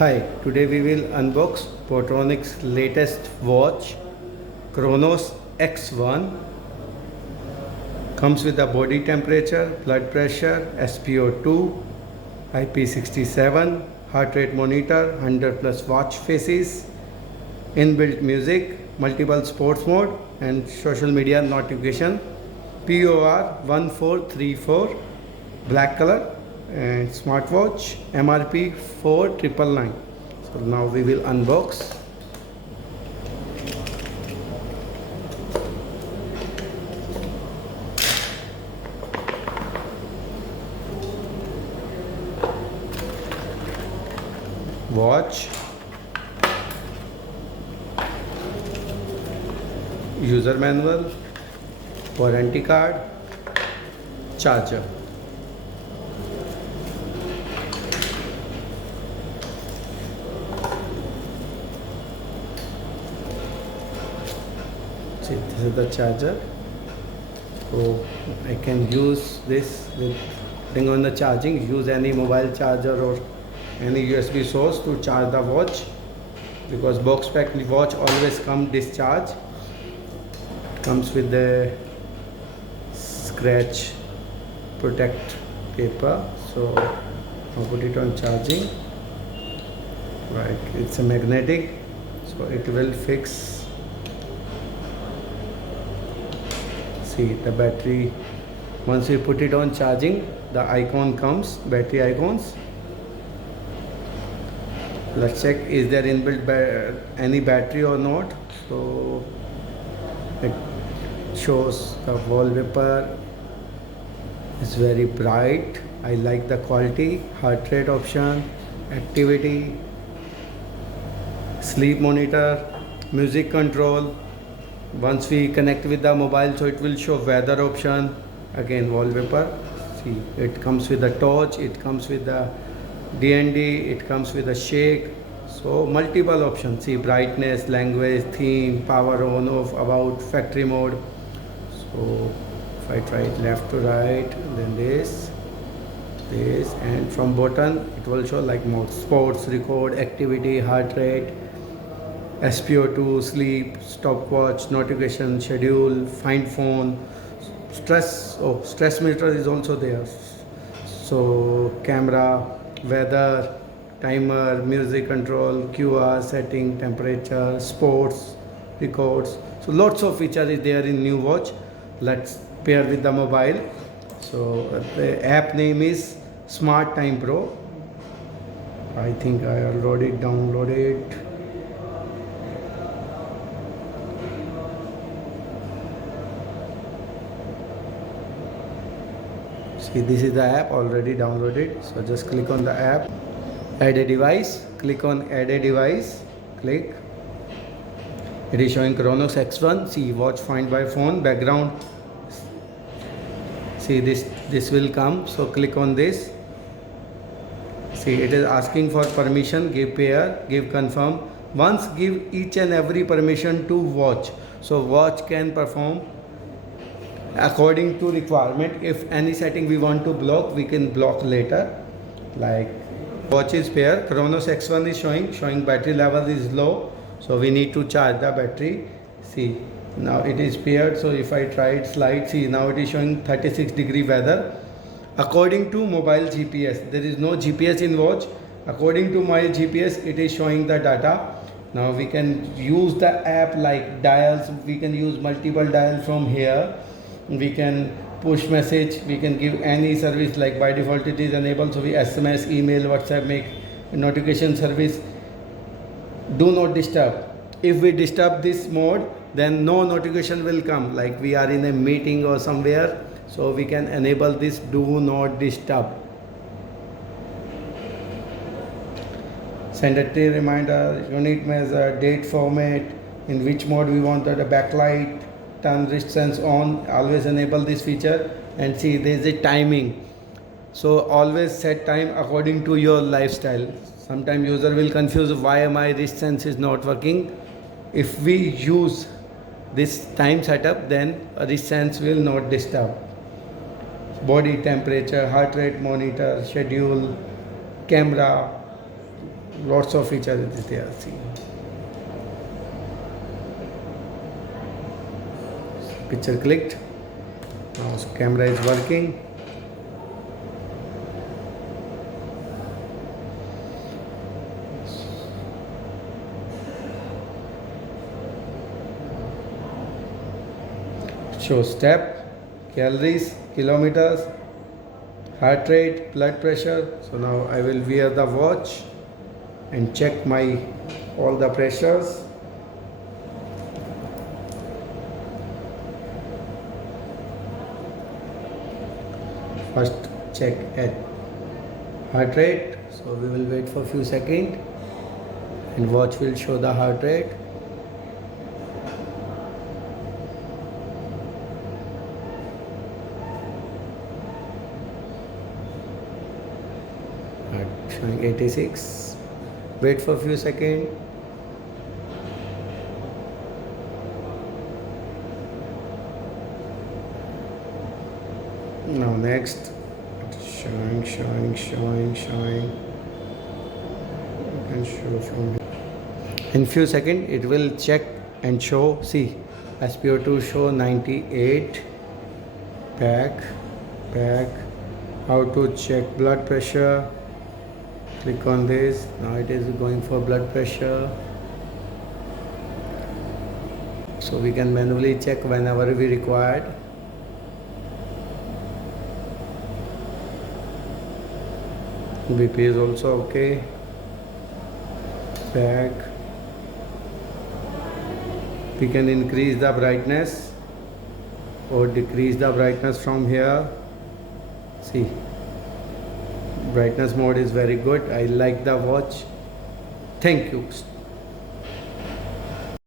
Hi, today we will unbox Portronic's latest watch, Chronos X1. Comes with the body temperature, blood pressure, SpO2, IP67, heart rate monitor, 100 plus watch faces, inbuilt music, multiple sports mode and social media notification. POR 1434, black color and smartwatch, MRP 4999. So now we will unbox. Watch, user manual, warranty card, charger. See, this is the charger. So I can use this with depending on the charging, use any mobile charger or any USB source to charge the watch, because box pack watch always come discharge. It comes with the scratch protect paper. So I'll put it on charging. Right, it's a magnetic, so it will fix. See the battery. Once we put it on charging, the icon comes, battery icons. Let's check is there inbuilt any battery or not. So it shows the wallpaper is very bright. I like the quality. Heart rate option, activity, sleep monitor, music control. Once we connect with the mobile, so it will show weather option, again wallpaper. See, it comes with the torch, it comes with the DND, it comes with a shake. So multiple options. See, brightness, language, theme, power on off, about, factory mode. So if I try it left to right, then this, and from button it will show like mode, sports, record, activity, heart rate, SpO2, sleep, stopwatch, notification, schedule, find phone, stress. Oh, stress meter is also there. So camera, weather, timer, music control, QR, setting, temperature, sports, records. So lots of features is there in new watch. Let's pair with the mobile. So the app name is Smart Time Pro. I think I already downloaded. See, this is the app already downloaded. So just click on the app, add a device, click on add a device, click. It is showing Chronos X1. See, watch find by phone, background. See, this will come. So click on this. See, it is asking for permission, give pair, give confirm. Once give each and every permission to watch. So watch can perform according to requirement. If any setting we want to block, we can block later. Like watch is pair, Chronos X1 is showing battery level is low, so we need to charge the battery. See, now it is paired. So if I try it slide, see, now it is showing 36-degree weather according to mobile GPS. There is no GPS in watch. According to my GPS, it is showing the data. Now we can use the app like dials. We can use multiple dials from here. We can push message, we can give any service, like by default it is enabled. So we SMS, email, WhatsApp, make notification service. Do not disturb. If we disturb this mode, then no notification will come, like we are in a meeting or somewhere. So we can enable this do not disturb. Send a reminder, unit measure, date format, in which mode we want the backlight, turn wrist sense on, always enable this feature. And see, there is a timing, so always set time according to your lifestyle. Sometimes user will confuse why my wrist sense is not working. If we use this time setup, then wrist sense will not disturb. Body temperature, heart rate monitor, schedule, camera, lots of features is there. See, picture clicked. Now camera is working. Show step, calories, kilometers, heart rate, blood pressure. So now I will wear the watch and check my all the pressures. First check at heart rate. So we will wait for few seconds and watch will show the heart rate. Showing 86. Wait for few seconds. Now next, showing. You can show from here. In few seconds it will check and show. See, SpO2 show 98. Back. How to check blood pressure? Click on this. Now it is going for blood pressure. So we can manually check whenever we required. BP is also okay. Back. We can increase the brightness or decrease the brightness from here. See, brightness mode is very good. I like the watch. Thank you.